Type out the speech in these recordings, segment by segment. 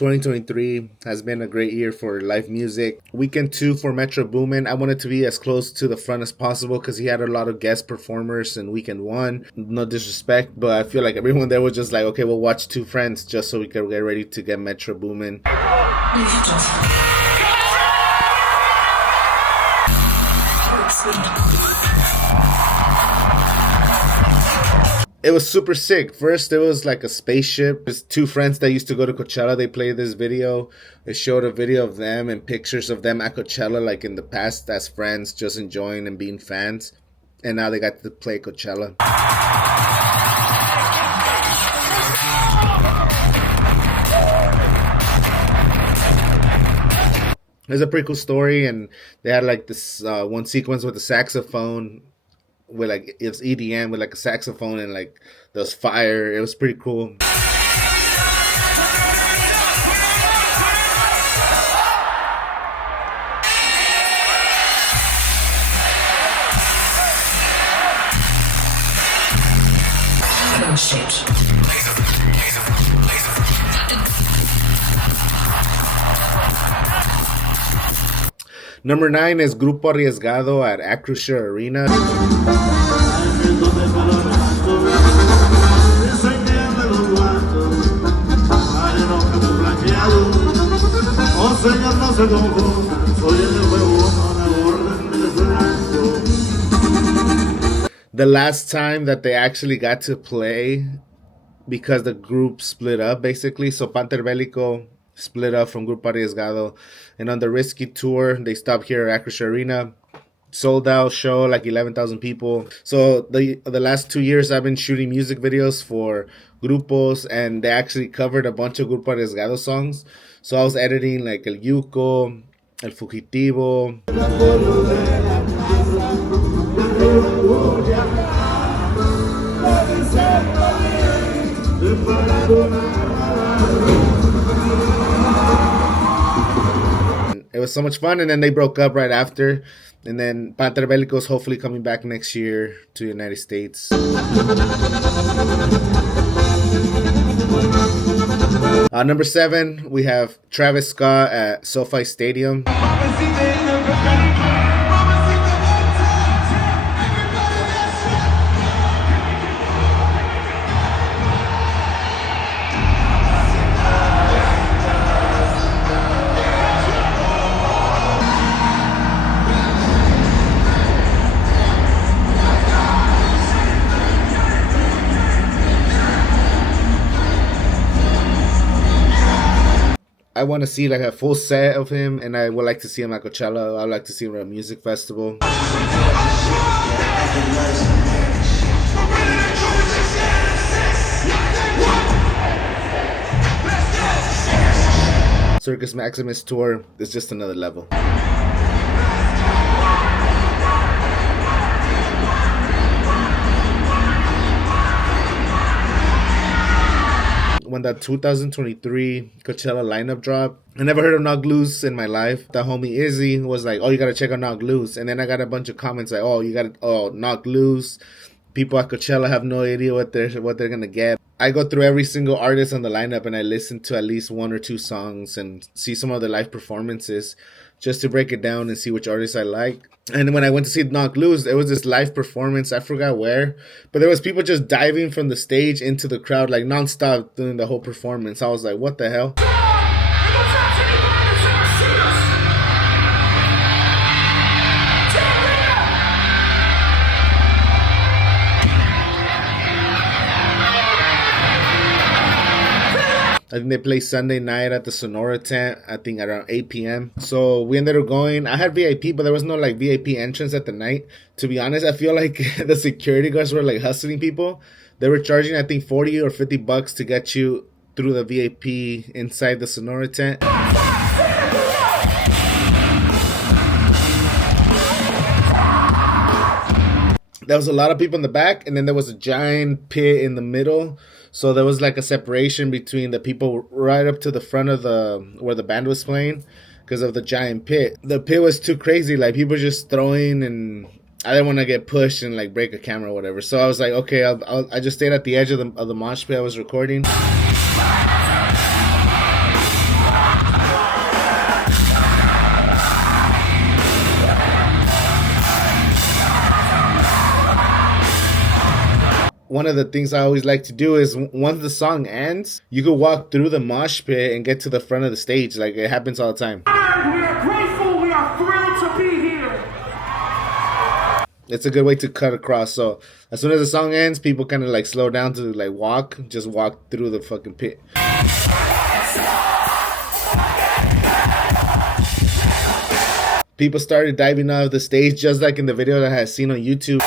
2023 has been a great year for live music. Weekend 2 for Metro Boomin. I wanted to be as close to the front as possible because he had a lot of guest performers in weekend 1. No disrespect, but I feel like everyone there was just like, okay, we'll watch 2 friends just so we could get ready to get Metro Boomin. It was super sick. First, it was like a spaceship. There's 2 friends that used to go to Coachella. They played this video. It showed a video of them and pictures of them at Coachella, like in the past as friends, just enjoying and being fans. And now they got to play Coachella. It's a pretty cool story, and they had like this one sequence with the saxophone. With like it's EDM with like a saxophone and like there was fire. It was pretty cool. Number 9 is Grupo Arriesgado at Acrisure Arena. The last time that they actually got to play, because the group split up basically, so Panther Bélico split up from Grupo Arriesgado, and on the Risky tour they stopped here at Acrisure Arena. Sold out show, like 11,000 people. So the last 2 years I've been shooting music videos for grupos, and they actually covered a bunch of Grupo Arriesgado songs. So I was editing like El Yuco, El Fugitivo. It was so much fun, and then they broke up right after. And then Panther Bélico is hopefully coming back next year to the United States. Number 7, we have Travis Scott at SoFi Stadium. I want to see like a full set of him, and I would like to see him at Coachella. I'd like to see him at a music festival. Circus Maximus tour is just another level. When that 2023 Coachella lineup dropped, I never heard of Knock Loose in my life. The homie Izzy was like, oh, you gotta check out Knock Loose. And then I got a bunch of comments like, Knock Loose. People at Coachella have no idea what they're gonna get. I go through every single artist on the lineup and I listen to at least 1 or 2 songs and see some of the live performances just to break it down and see which artists I like. And when I went to see Knock Loose, it was this live performance. I forgot where, but there was people just diving from the stage into the crowd like nonstop during the whole performance. I was like, what the hell? I think they play Sunday night at the Sonora tent, I think around 8 p.m. So we ended up going. I had VIP, but there was no like VIP entrance at the night. To be honest, I feel like the security guards were like hustling people. They were charging, I think, 40 or 50 bucks to get you through the VIP inside the Sonora tent. There was a lot of people in the back, and then there was a giant pit in the middle. So there was like a separation between the people right up to the front of where the band was playing because of the giant pit. The pit was too crazy. Like people just throwing, and I didn't want to get pushed and like break a camera or whatever. So I was like, okay, I just stayed at the edge of the mosh pit I was recording. one of the things I always like to do is once the song ends, you could walk through the mosh pit and get to the front of the stage. Like, it happens all the time. We are grateful. We are thrilled to be here. It's a good way to cut across. So as soon as the song ends, people kind of like slow down to like just walk through the fucking pit. People started diving off the stage just like in the video that I had seen on YouTube.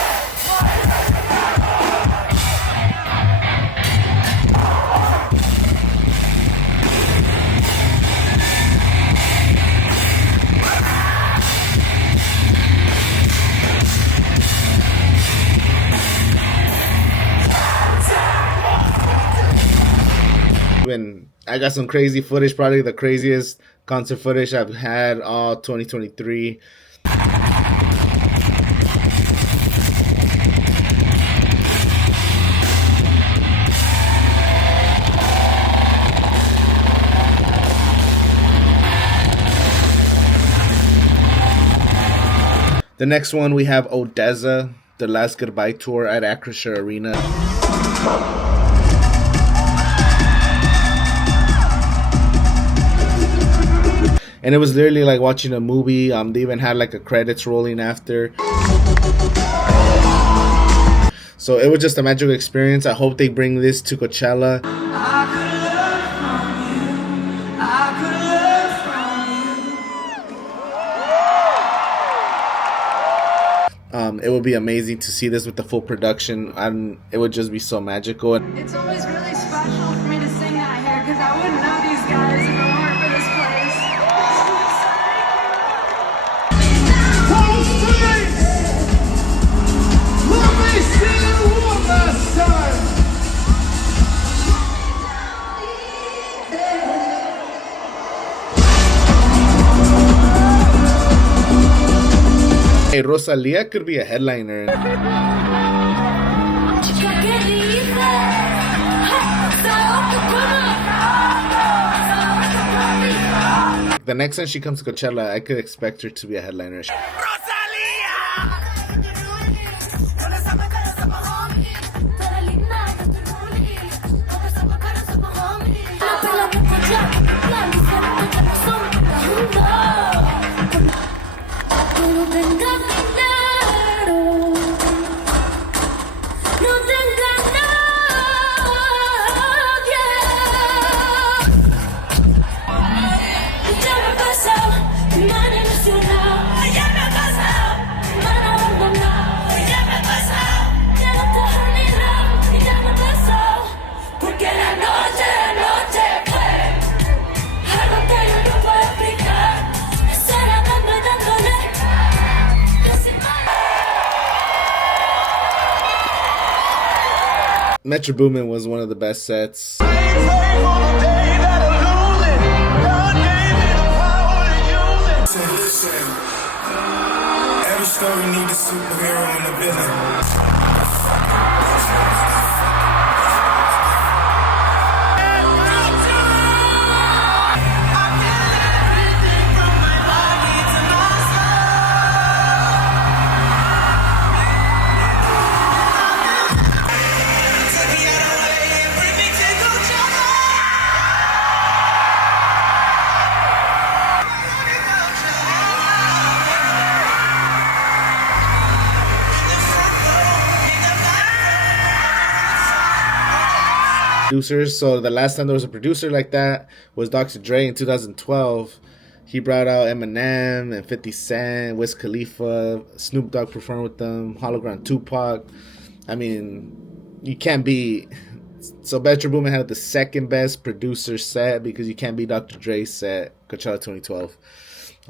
And I got some crazy footage, probably the craziest concert footage I've had all 2023. The next one, we have Odessa, the last goodbye tour at Acrisure Arena. And it was literally like watching a movie. They even had like a credits rolling after. So it was just a magical experience. I hope they bring this to Coachella. It would be amazing to see this with the full production, and it would just be so magical. It's always really special for me to sing that here because I wouldn't know these guys if it weren't for this place. Let me see it one last time. Hey, Rosalia could be a headliner. The next time she comes to Coachella, I could expect her to be a headliner. Metro Boomin was one of the best sets. Every story needs a superhero and a villain. Producers. So the last time there was a producer like that was Dr. Dre in 2012. He brought out Eminem and 50 Cent, Wiz Khalifa, Snoop Dogg performed with them, Hologram Tupac. I mean, you can't be. So Metro Boomin had the second best producer set because you can't be Dr. Dre's set, Coachella 2012.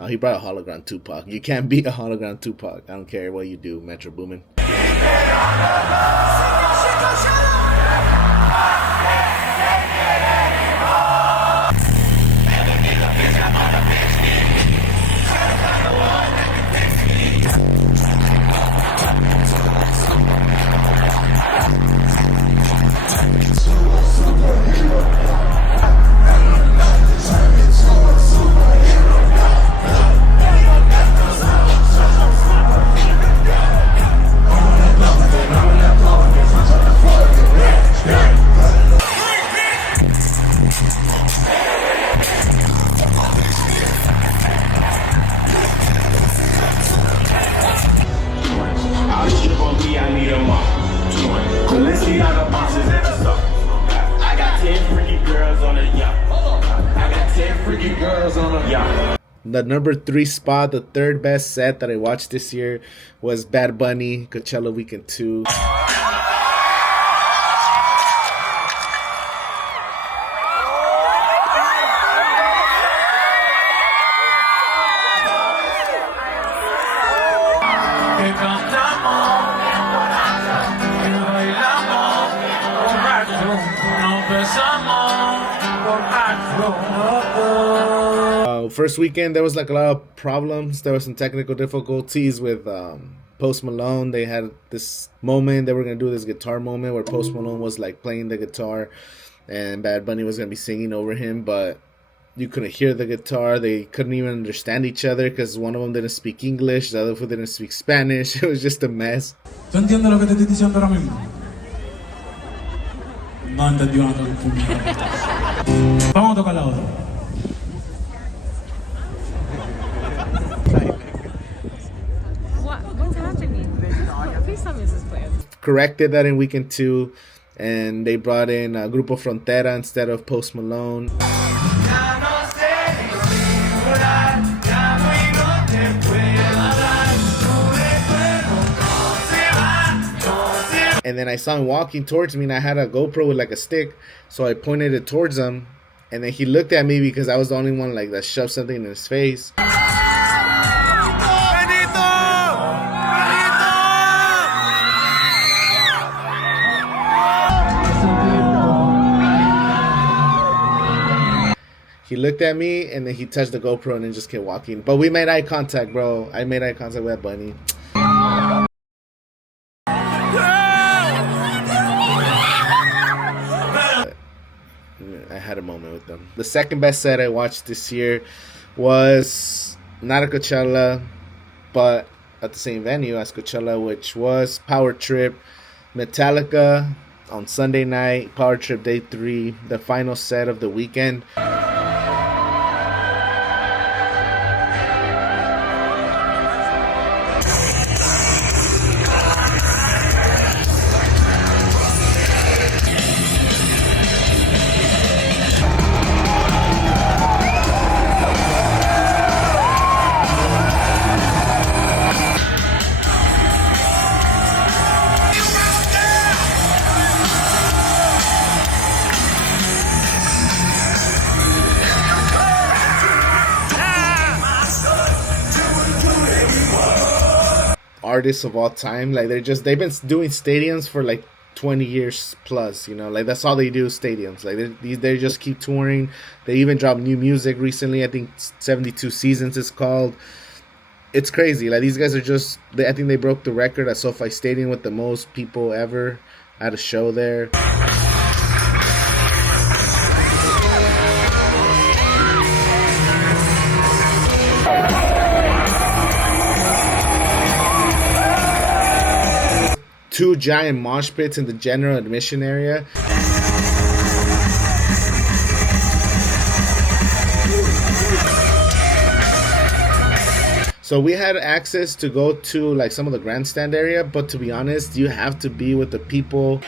He brought a Hologram Tupac. You can't beat a Hologram Tupac. I don't care what you do, Metro Boomin. The number 3 spot, the third best set that I watched this year was Bad Bunny, Coachella Weekend 2. First weekend, there was like a lot of problems. There were some technical difficulties with Post Malone. They had this moment, they were going to do this guitar moment where Post Malone was like playing the guitar and Bad Bunny was going to be singing over him, but you couldn't hear the guitar. They couldn't even understand each other because one of them didn't speak English, the other one didn't speak Spanish. It was just a mess. ¿Tú entiendes lo que te estoy diciendo ahora mismo? No entendió nada. Vamos a tocar la otra. What's happening? Please tell me this is planned. Corrected that in weekend 2, and they brought in Grupo Frontera instead of Post Malone. And then I saw him walking towards me, and I had a GoPro with like a stick, so I pointed it towards him, and then he looked at me because I was the only one like that shoved something in his face. He looked at me, and then he touched the GoPro and then just kept walking. But we made eye contact, bro. I made eye contact with Bunny. I had a moment with them. The second best set I watched this year was not a Coachella, but at the same venue as Coachella, which was Power Trip, Metallica on Sunday night, Power Trip Day 3, the final set of the weekend. Artists of all time, like they've been doing stadiums for like 20 years plus, you know, like that's all they do, stadiums. Like they just keep touring. They even dropped new music recently. I think 72 Seasons is called. It's crazy. Like these guys are just I think they broke the record at SoFi Stadium with the most people ever at a show there. Two giant mosh pits in the general admission area. So we had access to go to like some of the grandstand area, but to be honest, you have to be with the people.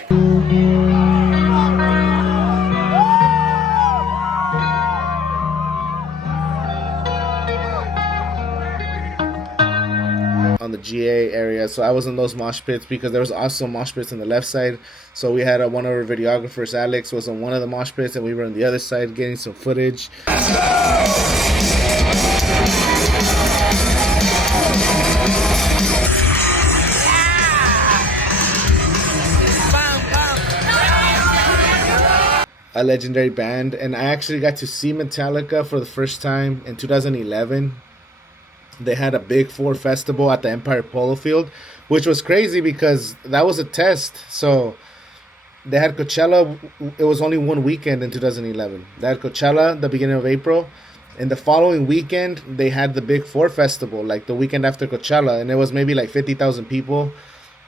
On the GA area, so I was in those mosh pits because there was also mosh pits on the left side. So we had one of our videographers, Alex, was on one of the mosh pits, and we were on the other side getting some footage. A legendary band, and I actually got to see Metallica for the first time in 2011. They had a Big Four festival at the Empire Polo Field, which was crazy because that was a test. So they had Coachella. It was only one weekend in 2011. They had Coachella the beginning of April, and the following weekend they had the Big Four festival, like the weekend after Coachella, and it was maybe like 50,000 people.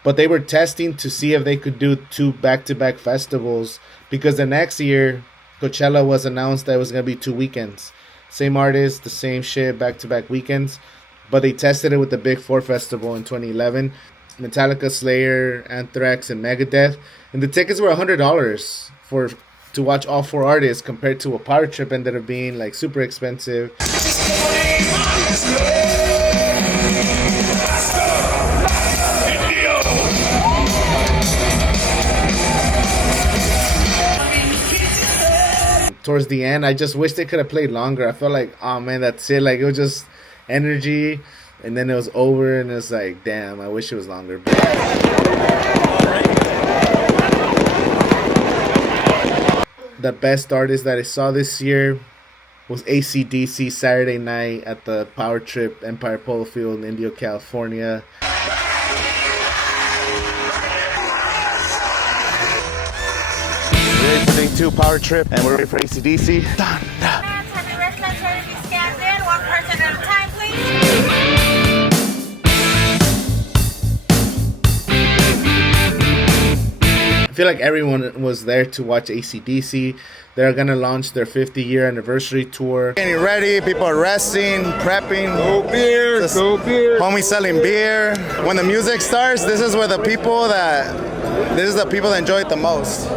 But they were testing to see if they could do 2 back-to-back festivals, because the next year Coachella was announced that it was going to be 2 weekends. Same artist, the same shit, back-to-back weekends. But they tested it with the Big Four Festival in 2011. Metallica, Slayer, Anthrax, and Megadeth. And the tickets were $100 for to watch all 4 artists compared to a power trip ended up being like super expensive. Towards the end, I just wish they could have played longer. I felt like, oh man, that's it. Like, it was just energy, and then it was over, and it's like, damn, I wish it was longer. The best artist that I saw this year was AC/DC Saturday night at the Power Trip Empire Polo Field in Indio, California. We're ready for day 2 Power Trip, and we're ready for AC/DC. Have your wristbands ready to be scanned in, one person at a time, please. I feel like everyone was there to watch AC/DC. They're gonna launch their 50-year anniversary tour. Getting ready, people are resting, prepping. Go beer, go beer. Homies selling beer. When the music starts, this is the people that enjoy it the most.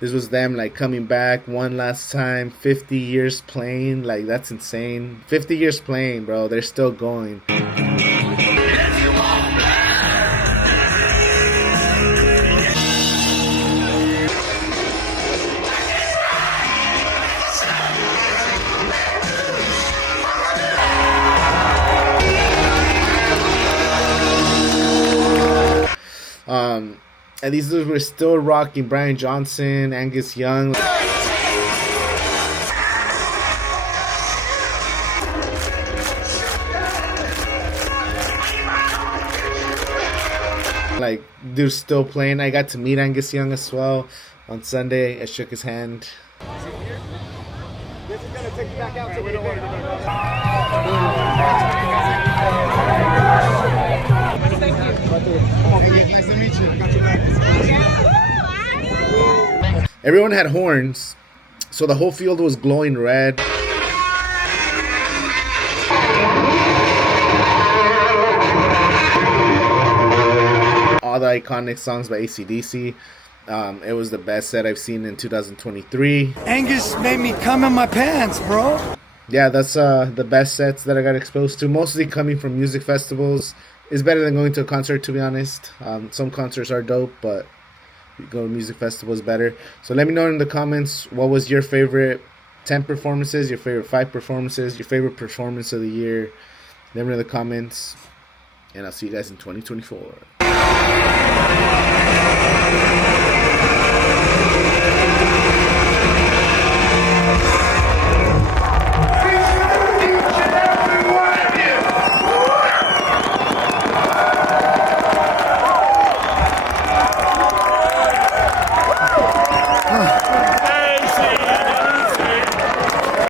This was them like coming back one last time, 50 years playing. Like, that's insane. 50 years playing, bro. They're still going. And these dudes were still rocking. Brian Johnson, Angus Young. Like, dude's still playing. I got to meet Angus Young as well on Sunday. I shook his hand. This is gonna take you back out to the event. Nice to meet you. I got your back. Everyone had horns, so the whole field was glowing red. All the iconic songs by AC/DC. It was the best set I've seen in 2023. Angus made me come in my pants, bro. Yeah, that's the best sets that I got exposed to, mostly coming from music festivals. It's better than going to a concert, to be honest. Some concerts are dope, but go to music festivals better. So let me know in the comments, what was your favorite 10 performances, your favorite 5 performances, your favorite performance of the year. Let me know in the comments, and I'll see you guys in 2024.